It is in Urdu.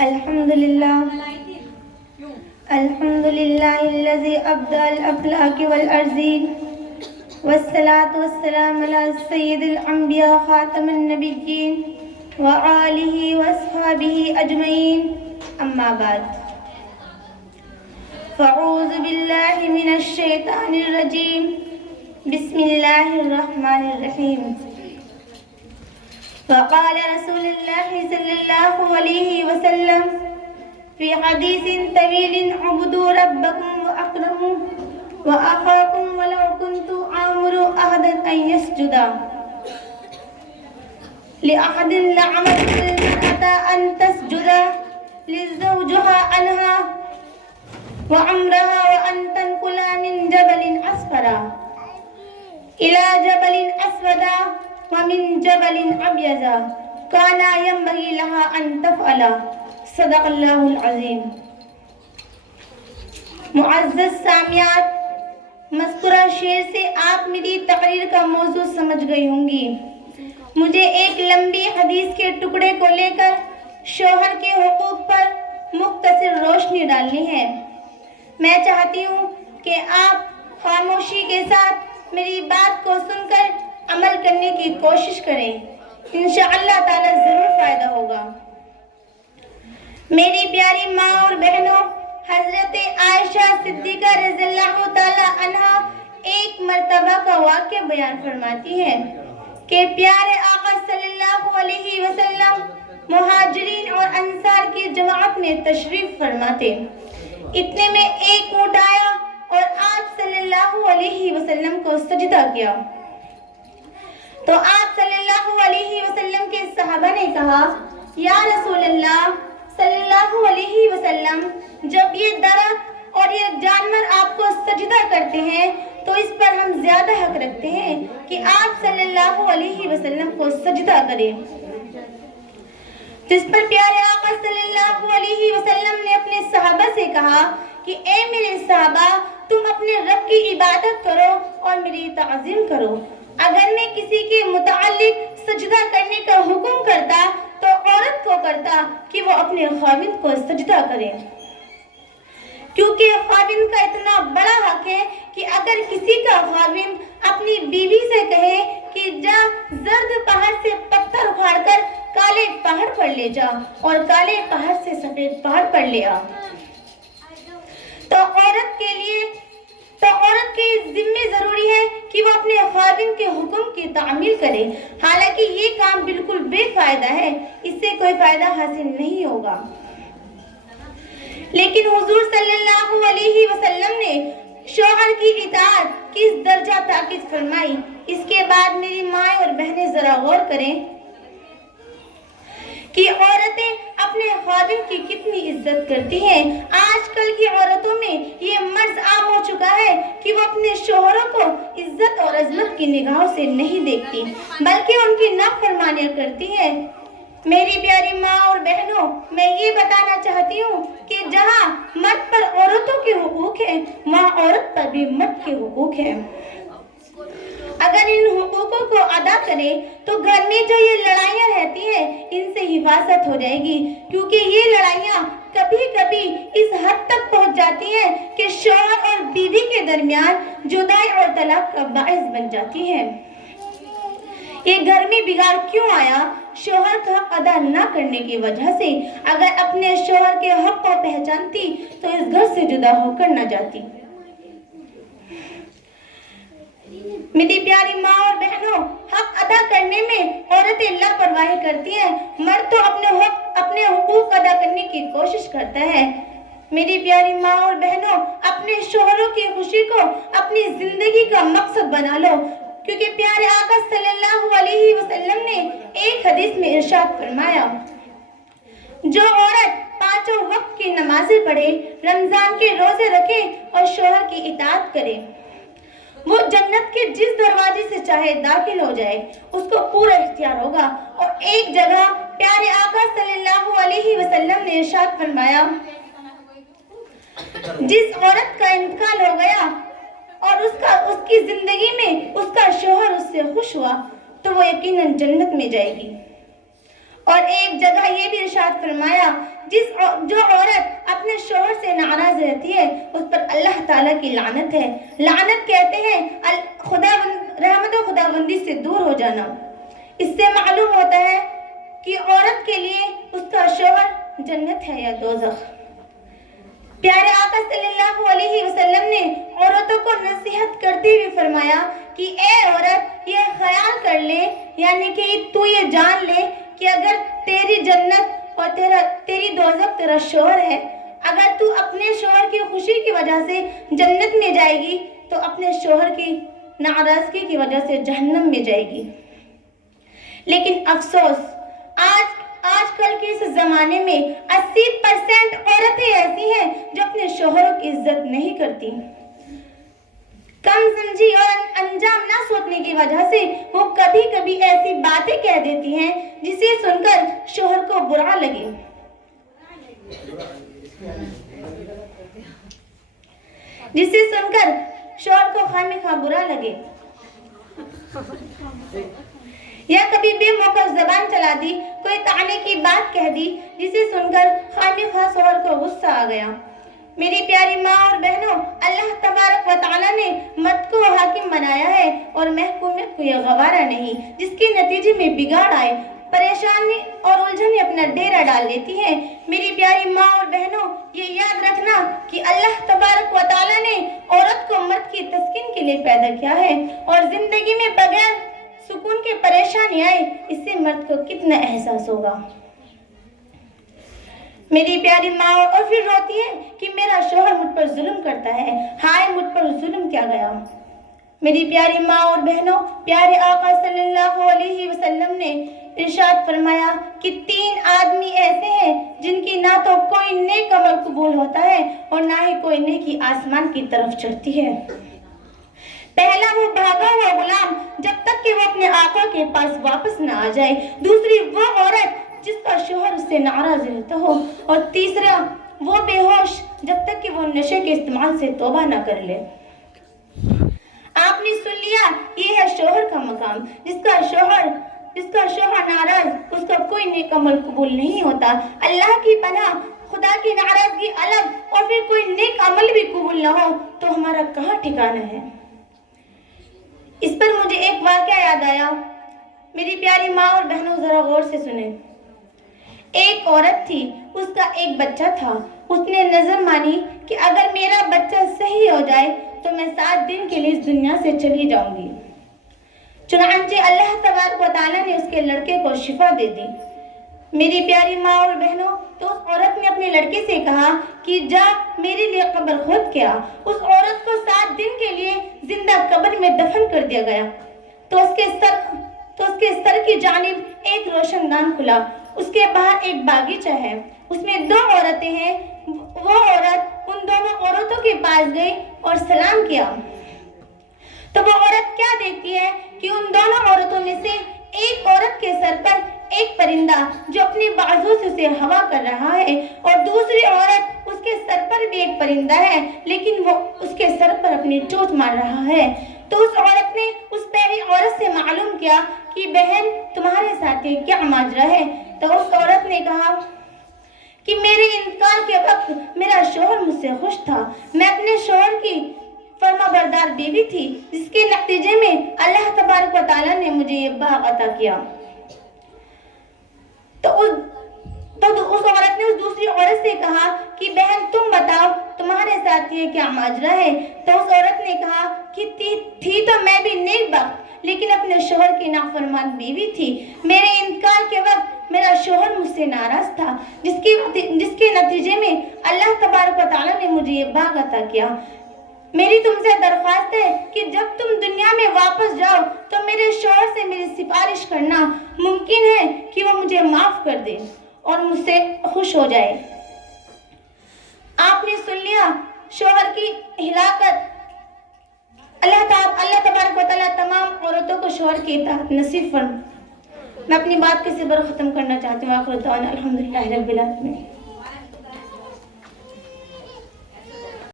الحمد لله الذي أبدى الأفلاك والأرضين والصلاة والسلام على سيد الأنبياء خاتم النبيين وآله وأصحابه أجمعين أما بعد فأعوذ بالله من الشيطان الرجيم بسم الله الرحمن الرحيم وقال رسول الله صلى الله عليه وسلم في حديث طويل اعبدوا ربكم وأكرموا وأخاكم ولو كنت آمر أحدا أن يسجد لأحد لأمرت المرأة أن تسجد لزوجها عنها وأمرها وأن تنقل من جبل أسفل إلى جبل أسود ومن جبل أبيض كان ينبغي لها أن تفعل صدق اللہ العظیم. معزز سامعات، مذکورہ شعر سے آپ میری تقریر کا موضوع سمجھ گئی ہوں گی. مجھے ایک لمبی حدیث کے ٹکڑے کو لے کر شوہر کے حقوق پر مختصر روشنی ڈالنی ہے. میں چاہتی ہوں کہ آپ خاموشی کے ساتھ میری بات کو سن کر عمل کرنے کی کوشش کریں. انشاءاللہ تعالی ضرور فائدہ ہوگا. میری پیاری ماں اور بہنوں، حضرت عائشہ صدیقہ رضی اللہ تعالی عنہا ایک مرتبہ کا واقعہ بیان فرماتی ہیں کہ پیارے آقا صلی اللہ علیہ وسلم مہاجرین اور انصار کی جماعت میں تشریف فرماتے. اتنے میں ایک اونٹ آیا اور آپ صلی اللہ علیہ وسلم کو سجدہ کیا. تو آپ صلی اللہ علیہ وسلم کے صحابہ نے کہا، یا رسول اللہ صلی اللہ علیہ وسلم، جب یہ درخت اور یہ جانور آپ کو سجدہ کرتے ہیں تو اس پر ہم زیادہ حق رکھتے ہیں کہ آپ صلی اللہ علیہ وسلم کو سجدہ کریں. جس پر پیارے آقا صلی اللہ علیہ وسلم نے اپنے صحابہ سے کہا کہ اے میرے صحابہ، تم اپنے رب کی عبادت کرو اور میری تعظیم کرو. اگر میں کسی کے متعلق سجدہ کرنے کا حکم کرتا تو عورت کو کرتا کہ وہ اپنے خاوند کو سجدہ کرے، کیونکہ خاوند کا اتنا بڑا حق ہے کہ اگر کسی کا خاوند اپنی بیوی سے کہے کہ جا زرد پہاڑ سے پتھر اکھاڑ کر کالے پہاڑ پر لے جا اور کالے پہاڑ سے سفید پہاڑ پر لے آ، تو عورت کے ذمہ ضروری ہے کہ وہ اپنے خاوند کے حکم کی تعمیل کرے. حالانکہ یہ کام بالکل بے فائدہ ہے، اس سے کوئی فائدہ حاصل نہیں ہوگا. لیکن حضور صلی اللہ علیہ وسلم نے شوہر کی اطاعت کس درجہ تاکید فرمائی. اس کے بعد میری ماں اور بہنیں ذرا غور کریں کہ عورتیں اپنے خاوند کی کتنی عزت کرتی ہیں. آج کل کی عورتوں میں یہ مرض عام ہو چکا ہے کہ وہ اپنے شوہروں کو عزت اور عظمت کی نگاہوں سے نہیں دیکھتی، بلکہ ان کی نافرمانیاں کرتی ہیں. میری پیاری ماں اور بہنوں، میں یہ بتانا چاہتی ہوں کہ جہاں مرد پر عورتوں کے حقوق ہیں، وہاں عورت پر بھی مرد کے حقوق ہیں. اگر ان حقوقوں کو ادا کریں تو گھر میں جو یہ لڑائیاں رہتی ہیں ان سے حفاظت ہو جائے گی، کیونکہ یہ لڑائیاں کبھی کبھی اس حد تک پہنچ جاتی ہیں کہ شوہر اور بیوی کے درمیان جدائی اور طلاق کا باعث بن جاتی ہیں. یہ گھر میں بگاڑ کیوں آیا؟ شوہر کا حق ادا نہ کرنے کی وجہ سے. اگر اپنے شوہر کے حق کو پہچانتی تو اس گھر سے جدا ہو کر نہ جاتی. میری پیاری ماں اور بہنوں، حق ادا کرنے میں عورتیں لاپرواہی کرتی ہیں، مرد تو اپنے حقوق ادا کرنے کی کوشش کرتا ہے. میری پیاری ماں اور بہنوں، اپنے شوہروں کی خوشی کو اپنی زندگی کا مقصد بنا لو، کیونکہ پیارے آقا صلی اللہ علیہ وسلم نے ایک حدیث میں ارشاد فرمایا، جو عورت 5 وقت کی نمازیں پڑھے، رمضان کے روزے رکھے اور شوہر کی اطاعت کرے، وہ جنت کے جس دروازے سے چاہے داخل ہو جائے، اس کو پورا اختیار ہوگا. اور ایک جگہ پیارے آقا صلی اللہ علیہ وسلم نے ارشاد فرمایا، جس عورت کا انتقال ہو گیا اور اس کی زندگی میں اس کا شوہر اس سے خوش ہوا تو وہ یقیناً جنت میں جائے گی. اور ایک جگہ یہ بھی ارشاد فرمایا جو عورت اپنے شوہر سے ناراض رہتی ہے اس پر اللہ تعالیٰ کی لعنت ہے. لعنت کہتے ہیں رحمت و خداوندی سے دور ہو جانا. اس سے معلوم ہوتا ہے کہ عورت کے لیے اس کا شوہر جنت ہے یا دوزخ. پیارے آقا صلی اللہ علیہ وسلم نے عورتوں کو نصیحت کرتے ہوئے فرمایا کہ اے عورت یہ خیال کر لے، یعنی کہ تو یہ جان لے کہ اگر تیری جنت اور تیری دوزخ تیرا شوہر ہے. اگر تو اپنے شوہر کی خوشی کی وجہ سے جنت میں جائے گی تو اپنے شوہر کی ناراضگی کی وجہ سے جہنم میں جائے گی. لیکن افسوس آج کل کے اس زمانے میں 80% عورتیں ایسی ہیں جو اپنے شوہروں کی عزت نہیں کرتی. کم سمجھی اور انجام نہ سوچنے کی وجہ سے وہ کبھی کبھی ایسی باتیں کہہ دیتی ہیں جسے سن کر شوہر کو برا لگے. جسے سن کر شوہر کو خواہ برا لگے یا کبھی بے موقع زبان چلا دی، کوئی طعنے کی بات کہہ دی جسے سن کر خواہ شوہر کو غصہ آ گیا. میری پیاری ماں اور بہنوں، اللہ تبارک و تعالیٰ نے مرد کو حاکم بنایا ہے اور محکومیت کو یہ گوارا نہیں جس کے نتیجے میں بگاڑ آئے، پریشانی اور الجھن اپنا ڈیرا ڈال لیتی ہے. میری پیاری ماں اور بہنوں، یہ یاد رکھنا کہ اللہ تبارک و تعالیٰ نے عورت کو مرد کی تسکین کے لیے پیدا کیا ہے اور زندگی میں بغیر سکون کے پریشانی آئے اس سے مرد کو کتنا احساس ہوگا. میری پیاری ماں اور پھر روتی ہے کہ میرا شوہر مجھ پر ظلم کرتا ہے، ہائے مجھ پر ظلم کیا گیا. میری پیاری ماں اور بہنوں، پیارے آقا صلی اللہ علیہ وسلم نے ارشاد فرمایا کہ 3 آدمی ایسے ہیں جن کی نہ تو کوئی نیک عمل قبول ہوتا ہے اور نہ ہی کوئی نیکی آسمان کی طرف چڑھتی ہے. پہلا وہ بھاگا ہوا غلام جب تک کہ وہ اپنے آقا کے پاس واپس نہ آ جائے. دوسری وہ عورت جس کا شوہر اس سے ناراض رہتا ہو. اور تیسرا وہ بے ہوش جب تک کہ وہ نشے کے استعمال سے توبہ نہ کر لے. آپ نے سن لیا، یہ ہے شوہر کا مقام. جس کا شوہر ناراض، اس کا کوئی نیک عمل قبول نہیں ہوتا. اللہ کی پناہ، خدا کی ناراضگی الگ اور پھر کوئی نیک عمل بھی قبول نہ ہو تو ہمارا کہاں ٹھکانہ ہے. اس پر مجھے ایک واقعہ یاد آیا. میری پیاری ماں اور بہنوں ذرا غور سے سنیں. ایک عورت تھی، اس کا ایک بچہ تھا. اس نے نظر مانی کہ اگر میرا بچہ صحیح ہو جائے تو میں 7 دن کے لیے اس دنیا سے چلی جاؤں گی. چنانچہ اللہ تبارک و تعالیٰ نے اس کے لڑکے کو شفا دے دی. میری پیاری ماں اور بہنوں، تو اس عورت نے اپنے لڑکے سے کہا کہ جا میرے لیے قبر کھود کے آ. اس عورت کو 7 دن کے لیے زندہ قبر میں دفن کر دیا گیا. تو اس کے سر کی جانب ایک روشن دان کھلا. اس کے باہر ایک باغیچہ ہے، اس میں 2 عورتیں ہیں. وہ عورت ان دونوں عورتوں کے پاس گئی اور سلام کیا. تو وہ عورت کیا دیکھتی ہے کہ ان دونوں عورتوں میں سے ایک عورت کے سر پر ایک پرندہ جو اپنے بازو سے اسے ہوا کر رہا ہے اور دوسری عورت اس کے سر پر بھی ایک پرندہ ہے لیکن وہ اس کے سر پر اپنی چوٹ مار رہا ہے. تو اس عورت نے اس پہلی عورت سے معلوم کیا کہ بہن تمہارے ساتھ یہ کیا ماجرا ہے. تو اس عورت نے کہا کہ میرے انتقال کے وقت میرا شوہر مجھ سے خوش تھا. میں اپنے شوہر کی فرما بردار بیوی تھی جس کے نتیجے میں اللہ تبارک و تعالیٰ نے مجھے یہ باغ عطا کیا. تو اس عورت نے اس دوسری عورت سے کہا کہ بہن تم بتاؤ تمہارے ساتھ یہ کیا ماجرا ہے. تو اس عورت نے کہا کہ تھی تو میں بھی نیک بخت لیکن اپنے شوہر کی نافرمان بیوی تھی. میرے انتقال کے وقت میرا شوہر مجھ سے ناراض تھا جس کے نتیجے میں اللہ تبارک و تعالیٰ نے مجھے یہ باغ عطا کیا. میری تم سے درخواست ہے کہ جب تم دنیا میں واپس جاؤ تو میرے شوہر سے میری سفارش کرنا. ممکن ہے کہ وہ مجھے معاف کر دے اور مجھ سے خوش ہو جائے. آپ نے سن لیا شوہر کی ہلاکت. اللہ تبارک و تعالیٰ تمام عورتوں کو شوہر کی اطاعت نصیب فرمائے. میں اپنی بات کے صبر ختم کرنا چاہتی ہوں. آخر دعوانا الحمدللہ رب العالمین.